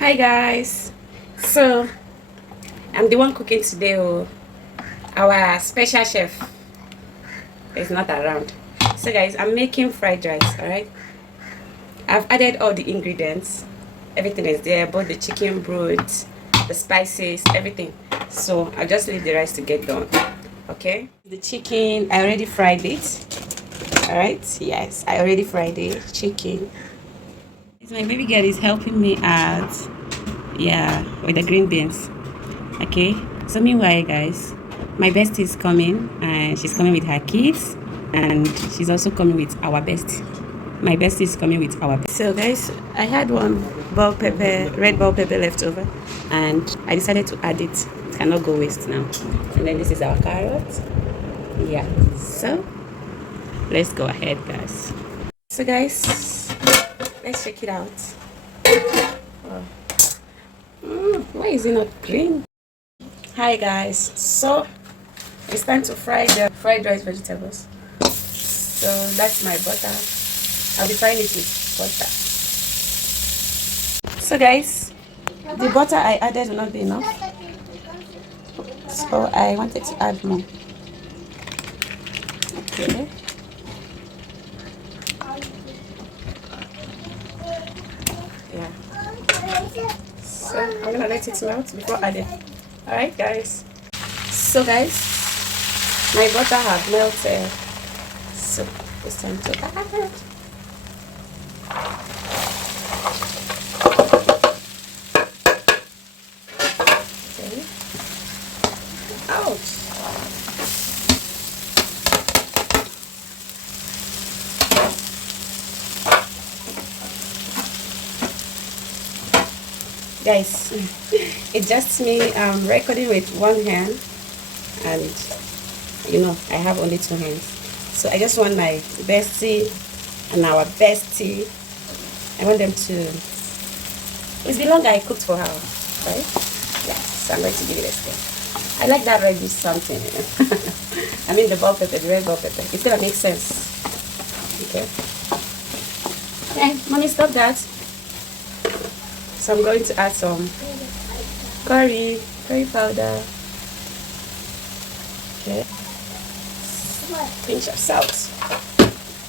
Hi guys, so I'm the one cooking today. Oh, our special chef is not around. So guys, I'm making fried rice. All right, I've added all the ingredients. Everything is there, both the chicken broth, the spices, everything. So I'll just leave the rice to get done. Okay, the chicken, I already fried it. All right, yes, I already fried the chicken. My baby girl is helping me out, yeah, with the green beans. Okay, so meanwhile guys, my bestie is coming and she's coming with her kids, and she's also coming with our bestie. My bestie is coming with our bestie. So guys, I had one bell pepper, red bell pepper left over, and I decided to add it. It cannot go waste now. And then this is our carrot. Yeah, so let's go ahead guys. So guys, let's check it out. Oh. Why is it not green? Hi guys, so it's time to fry the fried rice vegetables. So that's my butter. I'll be frying it with butter. So guys, the butter I added will not be enough, so I wanted to add more. Okay, yeah, so I'm gonna let it melt before adding. All right guys, so guys, my butter have melted, so it's time to add. Okay. Ouch. Guys, it's just me recording with one hand, and you know I have only two hands, so I just want my bestie and our bestie, I want them to, it's been long I cooked for her, right? Yeah, so I'm going to give it a step. I like that red is something, you know. I mean the bell pepper, the red bell pepper, it's gonna make sense. Okay, okay, mommy, stop that. So I'm going to add some curry powder. Okay. Pinch of salt.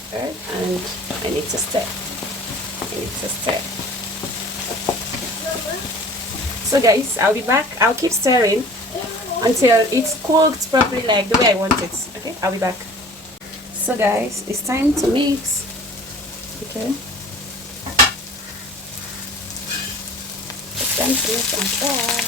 Okay. And I need to stir. So guys, I'll be back. I'll keep stirring until it's cooked properly, like the way I want it. Okay, I'll be back. So guys, it's time to mix. Okay. Time to mix and fry.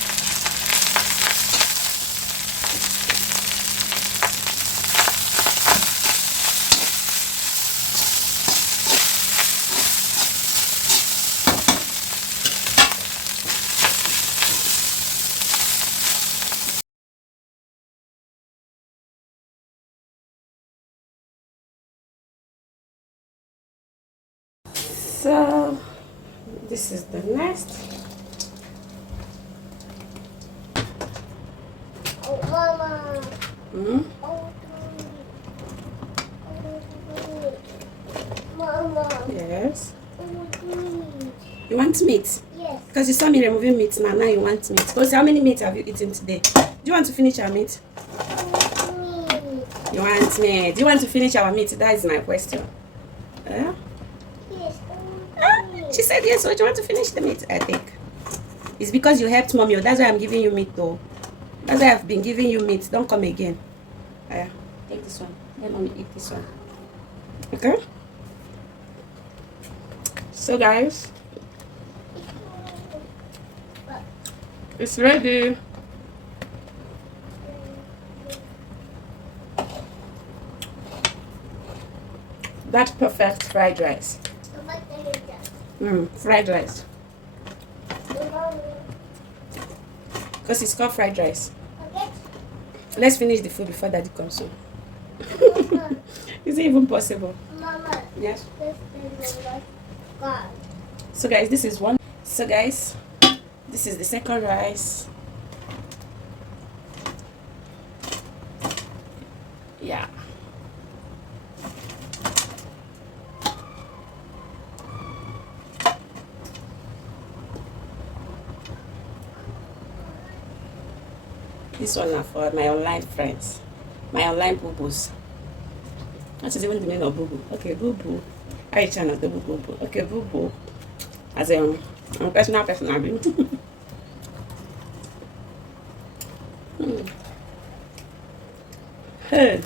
So this is the next. Mama. Mama. Yes. You want meat? Yes. Because you saw me removing meat now. Now you want meat. Because how many meat have you eaten today? Do you want to finish our meat? You want meat? Do you want to finish our meat? That is my question. Yes. She said yes. So do you want to finish the meat? I think it's because you helped mommy. That's why I'm giving you meat, though. That's why I've been giving you meat. Don't come again. Take this one. Let mommy eat this one. Okay. So guys, it's ready. That's perfect fried rice. Fried rice. Because it's called fried rice. Let's finish the food before daddy comes home. Is it even possible? Mama. Yes. So guys, this is one. So guys, this is the second rice. Yeah. This one are for my online friends, my online boo-boos. What is even the meaning of boo-boo? Okay, boo-boo. I try not to boo-boo. Okay, boo-boo. As a personal. Hey.